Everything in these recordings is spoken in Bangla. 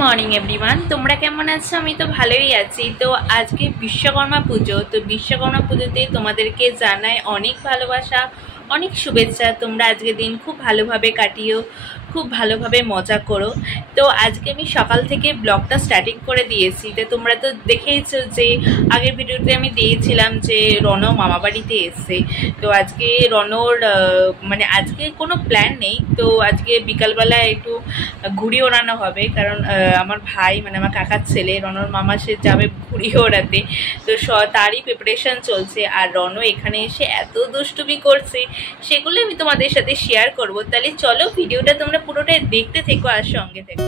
মর্নিং এভরিওয়ান, তোমরা কেমন আছো? আমি তো ভালোই আছি। তো আজকে বিশ্বকর্মা পুজো। তো বিশ্বকর্মা পুজোতে তোমাদেরকে জানাই অনেক ভালোবাসা, অনেক শুভেচ্ছা। তোমরা আজকে দিন খুব ভালোভাবে কাটিও, খুব ভালোভাবে মজা করো। তো আজকে আমি সকাল থেকে ব্লগটা স্টার্টিং করে দিয়েছি। তো তোমরা তো দেখেইছো যে আগের ভিডিওতে আমি দিয়েছিলাম যে রণ মামাবাড়িতে এসছে। তো আজকে রণর মানে আজকে কোনো প্ল্যান নেই। তো আজকে বিকালবেলা একটু ঘুড়ি ওড়ানো হবে, কারণ আমার ভাই মানে আমার কাকার ছেলে রণর মামা সে যাবে ঘুড়ি ওড়াতে। তো তারই প্রিপারেশন চলছে। আর রণ এখানে এসে এত দুষ্টুমি করছে, সেগুলো আমি তোমাদের সাথে শেয়ার করব। তাহলে চলো ভিডিওটা তোমরা পুরোটাই দেখতে থেকো আর সঙ্গে থেকো।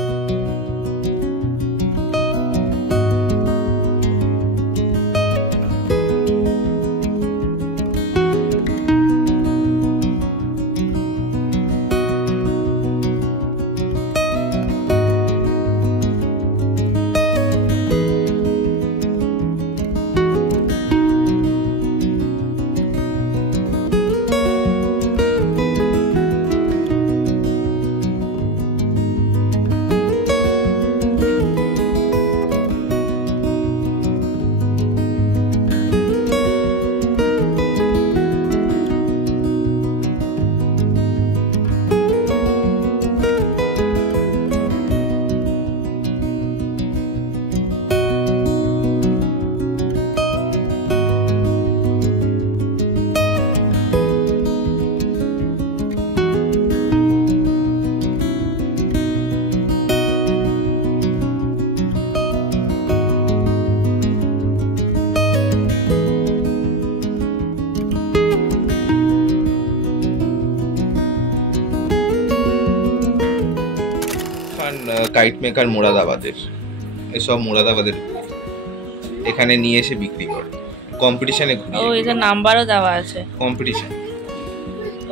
কাইট মেকার মুরাদাবাদের, এসব মুরাদাবাদের এখানে নিয়ে এসে বিক্রি করে কম্পিটিশনে ঘুরে। ও, এটা নাম্বারও দেওয়া আছে কম্পিটিশন।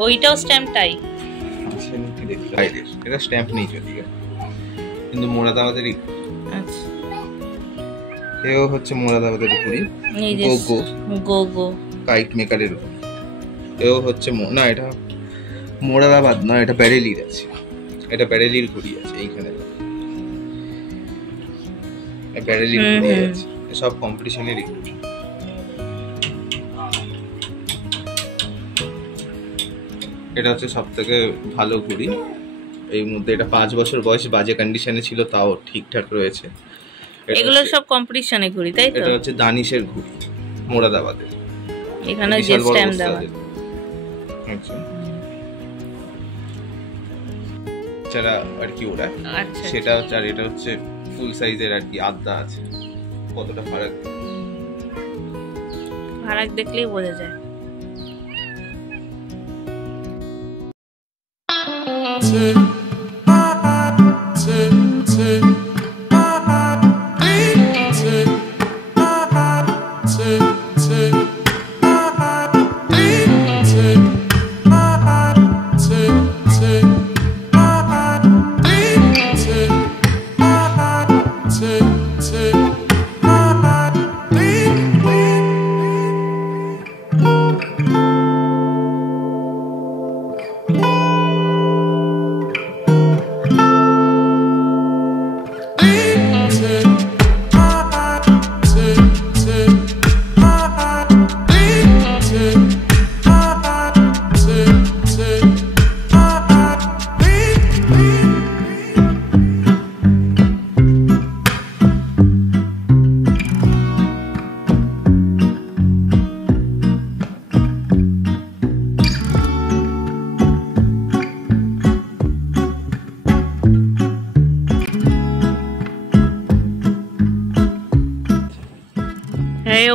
ওইটাও স্ট্যাম্পটাই, এটা স্ট্যাম্প নেই যদি, কিন্তু মুরাদাবাদেরই। আচ্ছা, এও হচ্ছে মুরাদাবাদের ঘুড়ি, গোগো গোগো কাইট মেকারের ঘুড়ি। এও হচ্ছে না, এটা মুরাদাবাদ না, এটা ব্যারেলির আছে। এটা ব্যারেলির ঘুড়ি আছে এইখানে, ব্যারেলির ঘুড়ি আছে। সব কম্পিটিশনেরই ঘুড়ি। এটা হচ্ছে সব থেকে ভালো ঘুড়ি এই মধ্যে। এটা 5 বছর বয়স, বাজে কন্ডিশনে ছিল, তাও ঠিকঠাক রয়েছে। এগুলো সব কম্পিটিশনে ঘুড়ি, তাই তো? এটা হচ্ছে দানিশের ঘুড়ি মুরাদাবাদের। এখানে যে স্ট্যাম্প দেওয়া আচ্ছা যারা আর কি ওরা, সেটা হচ্ছে। আর এটা হচ্ছে ফুল সাইজের আর কি, আদা আছে। কতটা ফারাক দেখলেই বোঝা যায়।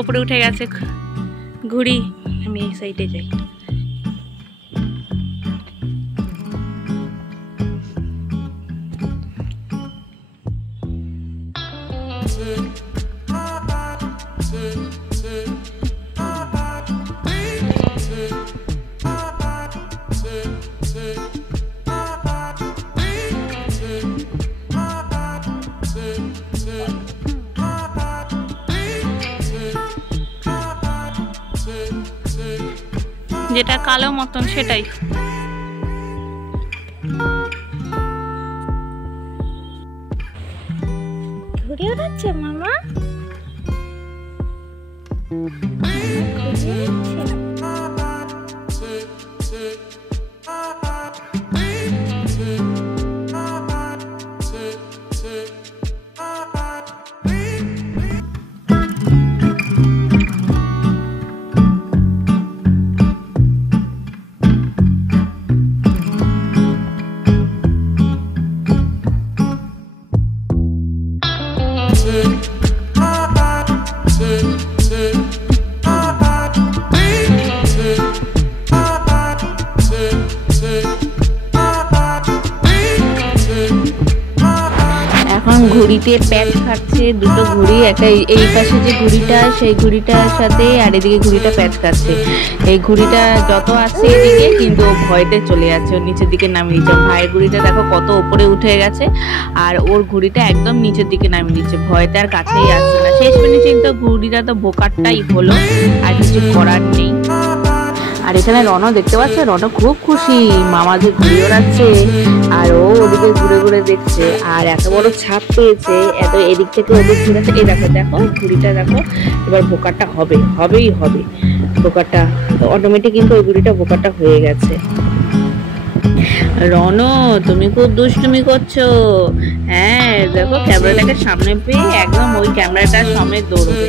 উপরে উঠে গেছে ঘুড়ি। আমি এই সাইডে যাই। যেটা কালো মতন সেটাই। ঘুরে ওড়াচ্ছে মামা। এখন ঘুড়িতে প্যাচ খাচ্ছে দুটো ঘুড়ি, একটা এই পাশে যে ঘুড়িটা সেই ঘুড়িটার সাথে আর এদিকে ঘুড়িটা প্যাচ খাচ্ছে। এই ঘুড়িটা যত আসছে এদিকে কিন্তু ভয়তে চলে যাচ্ছে, ওর নিচের দিকে নামিয়ে দিচ্ছে। ভাইয়ের ঘুড়িটা দেখো কত উপরে উঠে গেছে আর ওর ঘুড়িটা একদম নিচের দিকে নামিয়ে দিচ্ছে, ভয়তে আর কাছেই আসছে না। শেষ পর্যন্ত ঘুড়িটা তো বোকারটাই হলো, আর কিছু করার নেই। আর এখানে রণ দেখতে পাচ্ছে, রণ খুব খুশি মামা যে ঘুরে ওড়াচ্ছে আর ও ওদিকে ঘুরে ঘুরে দেখছে। আর এত বড় ছাপ পেয়েছে, এত এদিক থেকে ওদিক ঘুরেছে। এই দেখো দেখো ঘুড়িটা দেখো, এবার বোকারটা হবেই হবে বোকারটা, অটোমেটিক কিন্তু ওই ঘুড়িটা বোকারটা হয়ে গেছে। রণ তুমি খুব দুষ্টুমি করছো। হ্যাঁ দেখো ক্যামেরাটাকে সামনে পেয়ে একদম ওই ক্যামেরাটার সামনে দৌড়বে।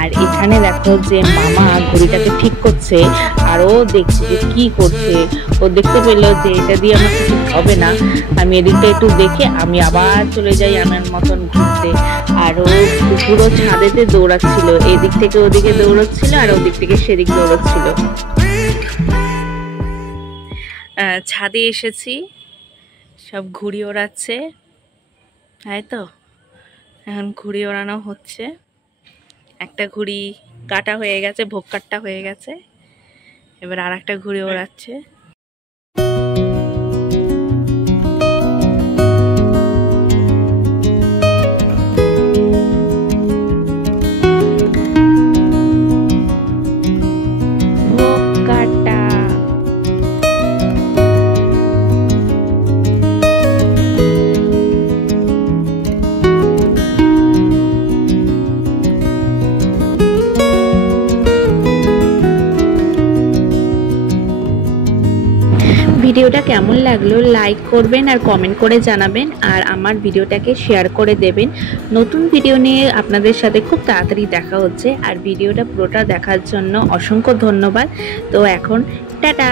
আর এখানে দেখো যে মামা ঘড়িটাকে ঠিক করছে আর ও দেখছে যে কি করছে। ও দেখতে পেলো যে এটা দিয়ে আমার কিছু হবে না, আমি এদিকটা একটু দেখে আমি আবার চলে যাই আমার মতন ঘুরতে। আর ও পুরো ছাদেতে দৌড়াচ্ছিল, এদিক থেকে ওদিকে দৌড়াচ্ছিল আর ওদিক থেকে সেদিক দৌড়াচ্ছিল। ছাদে এসেছি, সব ঘুড়ি ওড়াচ্ছে, তাই তো এখন ঘুড়ি ওড়ানো হচ্ছে। একটা ঘুড়ি কাটা হয়ে গেছে, ভোগ কাটটা হয়ে গেছে, এবার আর একটা ঘুড়ি ওড়াচ্ছে। ভিডিওটা কেমন লাগলো লাইক করবেন আর কমেন্ট করে জানাবেন, আর আমার ভিডিওটাকে শেয়ার করে দেবেন। নতুন ভিডিও নিয়ে আপনাদের সাথে খুব তাড়াতাড়ি দেখা হচ্ছে, আর ভিডিওটা পুরোটা দেখার জন্য অসংখ্য ধন্যবাদ। তো এখন টাটা।